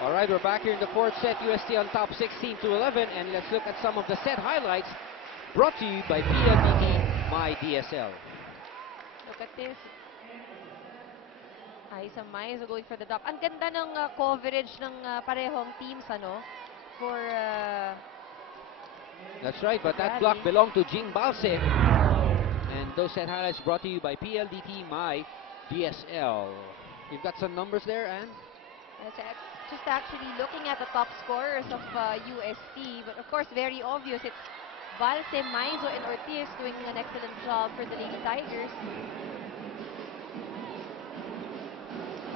All right, we're back here in the fourth set. UST on top 16-11, and let's look at some of the set highlights brought to you by PLDT My DSL. Look at this. Isa Maizo going for the drop. Ang ganda ng coverage ng parehong teams, ano? For That's right, but that block belonged to Jean Balse. And those set highlights brought to you by PLDT My DSL. You've got some numbers there, Anne? Just actually looking at the top scorers of UST, but of course very obvious, it's Balse, Maizo, and Ortiz doing an excellent job for the Lady Tigers.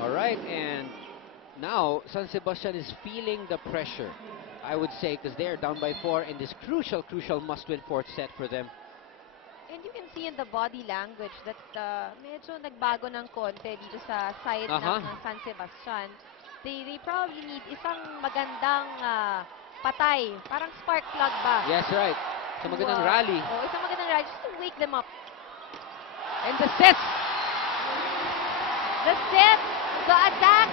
All right, and now San Sebastian is feeling the pressure, I would say, because they're down by 4 in this crucial must-win fourth set for them. And you can see in the body language that medyo nagbago ng konti dito sa side ng San Sebastian. They probably need isang magandang patay, parang spark plug ba? Yes, right. Isang magandang rally. Oh, isang magandang rally just to wake them up. And the set! The attack,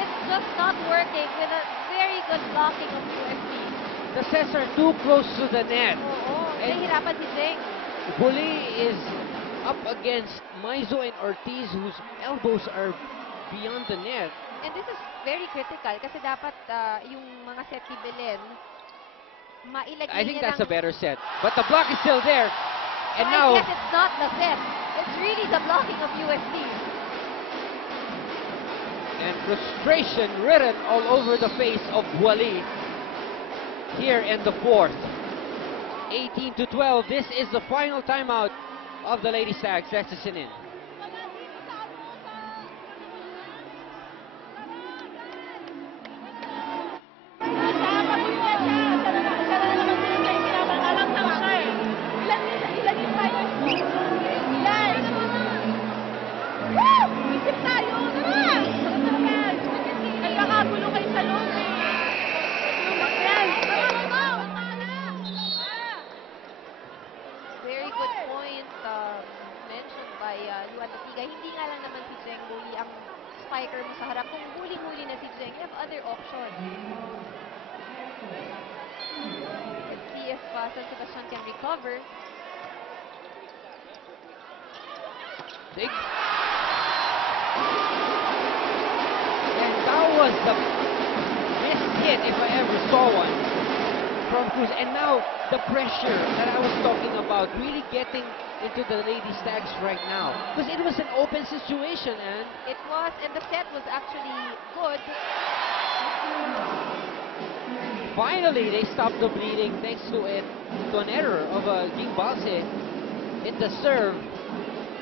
it's just not working with a very good blocking of UST. The sets are too close to the net. Nahihirapan si Zeng. Bully is up against Maizo and Ortiz, whose elbows are beyond the net. And this is very critical kasi dapat yung mga set ni Belen, mailagay I think niya that's a better set. But the block is still there. And so now, I guess it's not the set. It's really the blocking of UST. And frustration written all over the face of Wally here in the fourth. 18-12. This is the final timeout of the Lady Stags. Let's listen in. Very good point mentioned by Luan Latiga. Hindi nga lang naman si Zeng Bully ang spiker mo sa harap. Kung huli-huli na si Zeng, you have other options. Let's see if San Sebastian can recover. And that was the best hit, if I ever saw one, from Cruz. And now the pressure that I was talking about really getting into the Lady Stags right now, because it was an open situation, and it was, and the set was actually good. Finally, they stopped the bleeding thanks to an error of Jean Balse in the serve.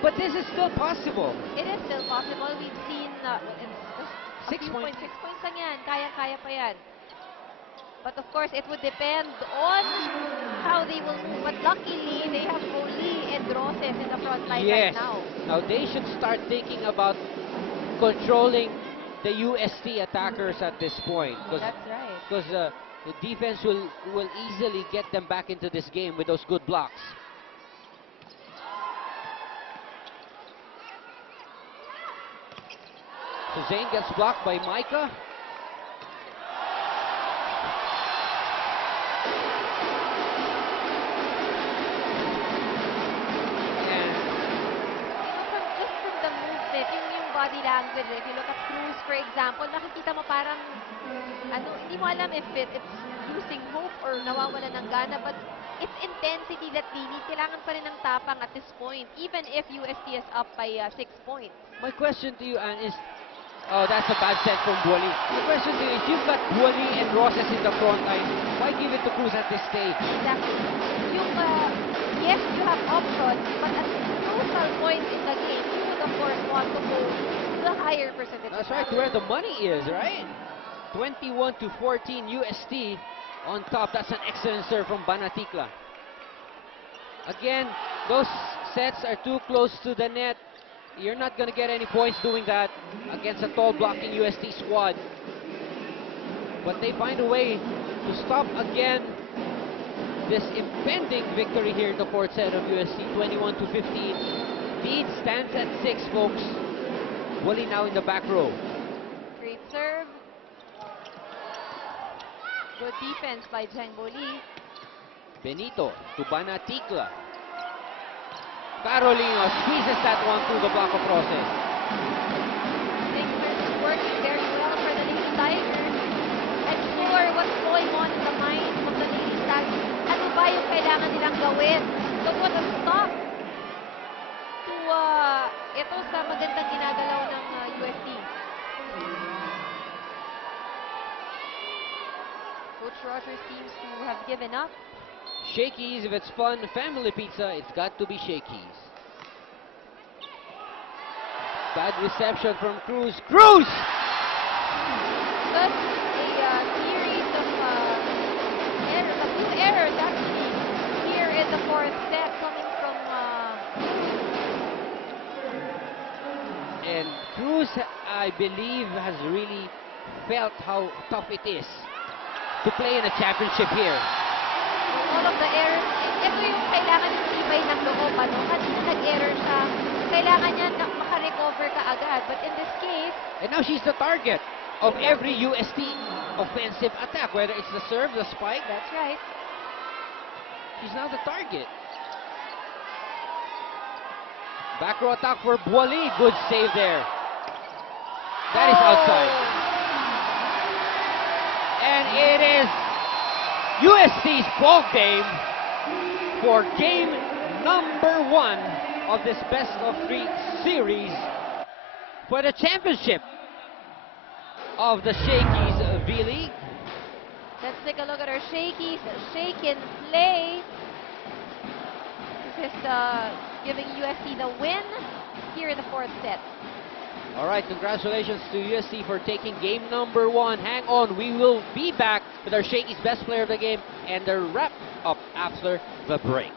But this is still possible. It is still possible. We've seen 6 points. 6 points lang yan. Kaya-kaya pa yan. But of course, it would depend on how they will move. But luckily, they have Oli and Roses in the front line right now. Now they should start thinking about controlling the UST attackers at this point. That's right. Because the defense will easily get them back into this game with those good blocks. So Zane gets blocked by Micah. Body language. If you look at Cruz, for example, nakikita mo parang, hindi mo alam if it's losing hope or nawawala ng gana, but it's intensity that they need. Kailangan pa rin ng tapang at this point, even if UST is up by 6 points. My question to you, Anne, is, that's a bad set from Buali. The question to you is, you've got Buali and Roses in the front line. Why give it to Cruz at this stage? Exactly. Yes, you have options, but at crucial point in the game, you would of course want to go the higher percentage. That's right, where the money is, right? 21-14 UST on top. That's an excellent serve from Banatikla. Again, those sets are too close to the net. You're not going to get any points doing that against a tall blocking UST squad. But they find a way to stop again this impending victory here in the fourth set of UST, 21-15. Lead stands at 6, folks. Wally now in the back row. Great serve. Good defense by Zheng Boli. Benito to Banaticla. Carolino squeezes that one through the block of Rose. Sigmund is working very well for the Lady Tigers. I'm sure what's going on in the minds of the Lady Tigers. Ano ba yung kailangan nilang gawin to put a stop to ito sa magandang ginagalaw ng UST. Coach Rogers seems to have given up. Shakey's, if it's fun, family pizza, it's got to be Shakey's. Bad reception from Cruz. Cruz! Such a series of errors, a few errors actually, here in the fourth set coming from And Cruz, I believe, has really felt how tough it is to play in a championship here. all of the errors. Ito yung kailangan yung tibay ng loob. Kanina nag-error siya. Kailangan niya na makarecover ka agad. But in this case, And now she's the target of every UST offensive attack, whether it's the serve, the spike. that's right. She's now the target. Back row attack for Boili. Good save there. That is outside. And it is UST's ball game for game number 1 of this best of 3 series for the championship of the Shakey's V-League. Let's take a look at our Shakey's shake and play. This is giving UST the win here in the fourth set. All right, congratulations to UST for taking game number 1. Hang on, we will be back with our Shakey's best player of the game and the wrap up after the break.